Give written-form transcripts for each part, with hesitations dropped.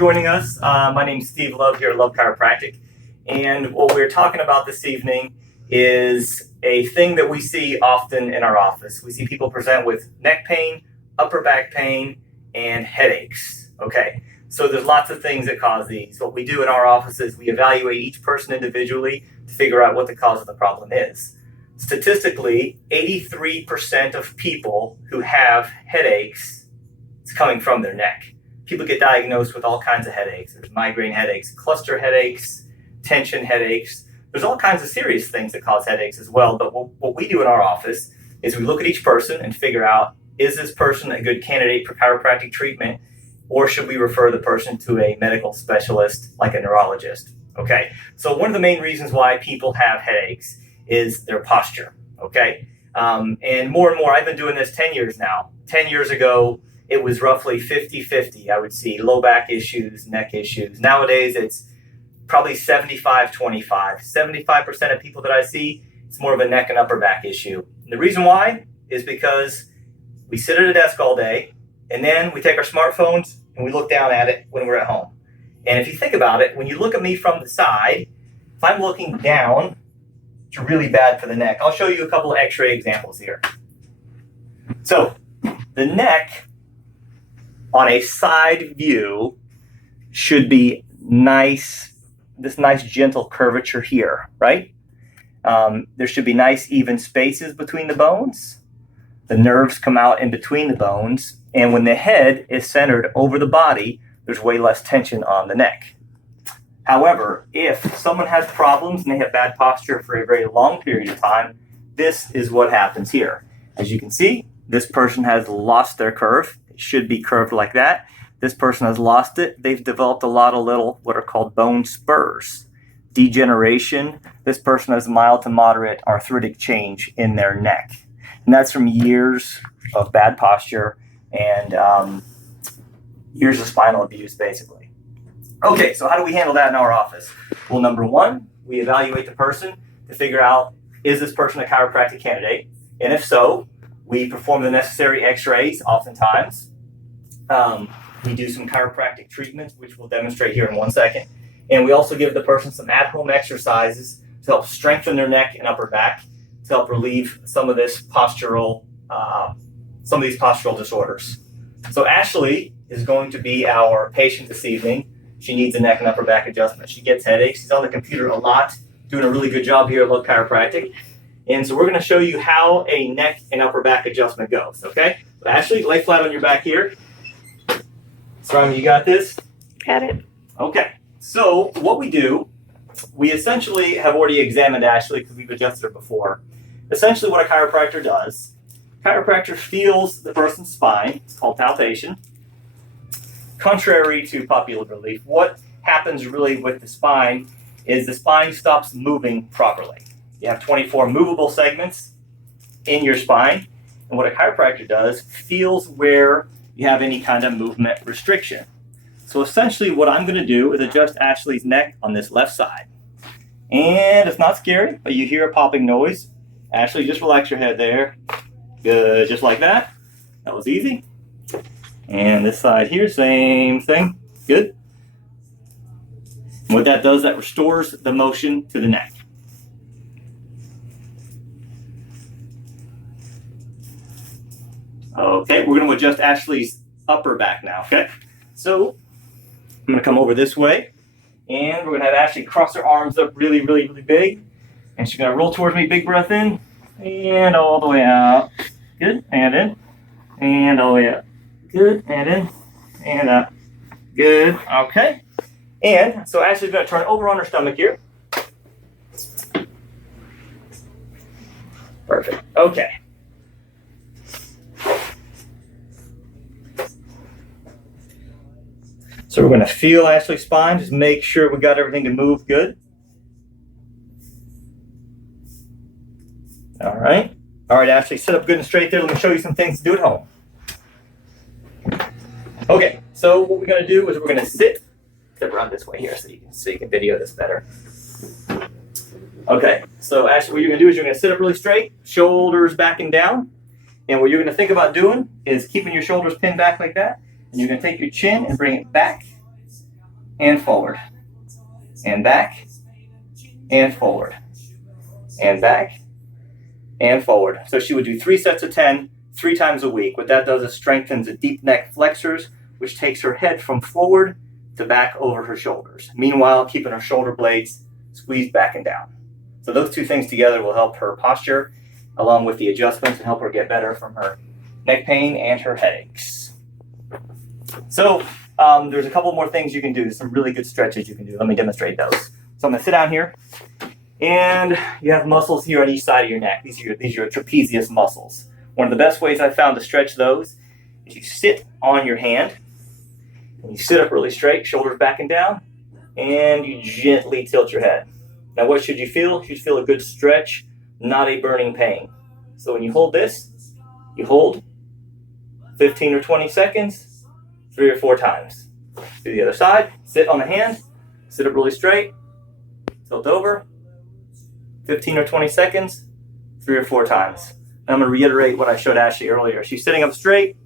Joining us. My name's Steve Love here at Love Chiropractic, and what we're talking about this evening is a thing that we see often in our office. We see people present with neck pain, upper back pain, and headaches. Okay, so there's lots of things that cause these. What we do in our office is we evaluate each person individually to figure out what the cause of the problem is. Statistically, 83% of people who have headaches is coming from their neck. People get diagnosed with all kinds of headaches. There's migraine headaches, cluster headaches, tension headaches. There's all kinds of serious things that cause headaches as well. But what we do in our office is we look at each person and figure out, is this person a good candidate for chiropractic treatment, or should we refer the person to a medical specialist like a neurologist? Okay, so one of the main reasons why people have headaches is their posture. Okay, and more, I've been doing this 10 years now. 10 years ago, it was roughly 50-50. I would see low back issues, neck issues. Nowadays, it's probably 75-25. 75% of people that I see, it's more of a neck and upper back issue. And the reason why is because we sit at a desk all day, and then we take our smartphones and we look down at it when we're at home. And if you think about it, when you look at me from the side, if I'm looking down, it's really bad for the neck. I'll show you a couple of x-ray examples here. So the neck on a side view should be nice, this nice gentle curvature here, right? There should be nice even spaces between the bones. The nerves come out in between the bones. And when the head is centered over the body, there's way less tension on the neck. However, if someone has problems and they have bad posture for a very long period of time, this is what happens here. As you can see, this person has lost their curve. It should be curved like that. This person has lost it. They've developed a lot of little, what are called bone spurs. Degeneration. This person has mild to moderate arthritic change in their neck. And that's from years of bad posture and years of spinal abuse, basically. Okay, so how do we handle that in our office? Well, number one, we evaluate the person to figure out, is this person a chiropractic candidate? And if so, we perform the necessary x-rays oftentimes. We do some chiropractic treatments, which we'll demonstrate here in 1 second. And we also give the person some at-home exercises to help strengthen their neck and upper back, to help relieve some of these postural disorders. So Ashley is going to be our patient this evening. She needs a neck and upper back adjustment. She gets headaches. She's on the computer a lot, doing a really good job here at Love Chiropractic. And so we're going to show you how a neck and upper back adjustment goes, okay? So Ashley, lay flat on your back here. Simon, you got this? Got it. Okay. So what we do, we essentially have already examined Ashley because we've adjusted her before. Essentially what a chiropractor does, chiropractor feels the person's spine. It's called palpation. Contrary to popular belief, what happens really with the spine is the spine stops moving properly. You have 24 movable segments in your spine, and what a chiropractor does, feels where you have any kind of movement restriction. So essentially what I'm going to do is adjust Ashley's neck on this left side. And it's not scary, but you hear a popping noise. Ashley, just relax your head there. Good, just like that. That was easy. And this side here, same thing. Good. And what that does, that restores the motion to the neck. Okay, we're going to adjust Ashley's upper back now, okay? So I'm going to come over this way, and we're going to have Ashley cross her arms up really, really, really big. And she's going to roll towards me, big breath in, and all the way out. Good, and in, and all the way up. Good, and in, and up. Good, okay. And so Ashley's going to turn over on her stomach here. Perfect, okay. So we're going to feel Ashley's spine, just make sure we got everything to move good. All right, Ashley, sit up good and straight there. Let me show you some things to do at home. Okay, so what we're going to do is we're going to sit around this way here so you can video this better. Okay, so Ashley, what you're going to do is you're going to sit up really straight, shoulders back and down. And what you're going to think about doing is keeping your shoulders pinned back like that. And you're going to take your chin and bring it back. and forward, and back, and forward, and back, and forward. So she would do 3 sets of 10, 3 times a week. What that does is strengthens the deep neck flexors, which takes her head from forward to back over her shoulders. Meanwhile, keeping her shoulder blades squeezed back and down. So those 2 things together will help her posture, along with the adjustments, and help her get better from her neck pain and her headaches. So there's a couple more things you can do. There's some really good stretches you can do. Let me demonstrate those. So I'm going to sit down here, and you have muscles here on each side of your neck. These are your trapezius muscles. One of the best ways I've found to stretch those is you sit on your hand, and you sit up really straight, shoulders back and down, and you gently tilt your head. Now what should you feel? You should feel a good stretch, not a burning pain. So when you hold this, you hold 15 or 20 seconds, 3 or 4 times. Do the other side, sit on the hand, sit up really straight, tilt over, 15 or 20 seconds, 3 or 4 times. And I'm going to reiterate what I showed Ashley earlier. She's sitting up straight,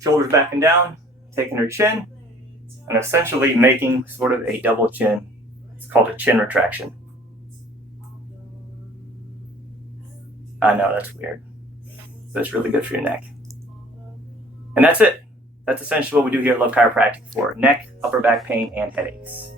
shoulders back and down, taking her chin, and essentially making sort of a double chin. It's called a chin retraction. I know, that's weird. That's really good for your neck. And that's it. That's essentially what we do here at Love Chiropractic for neck, upper back pain, and headaches.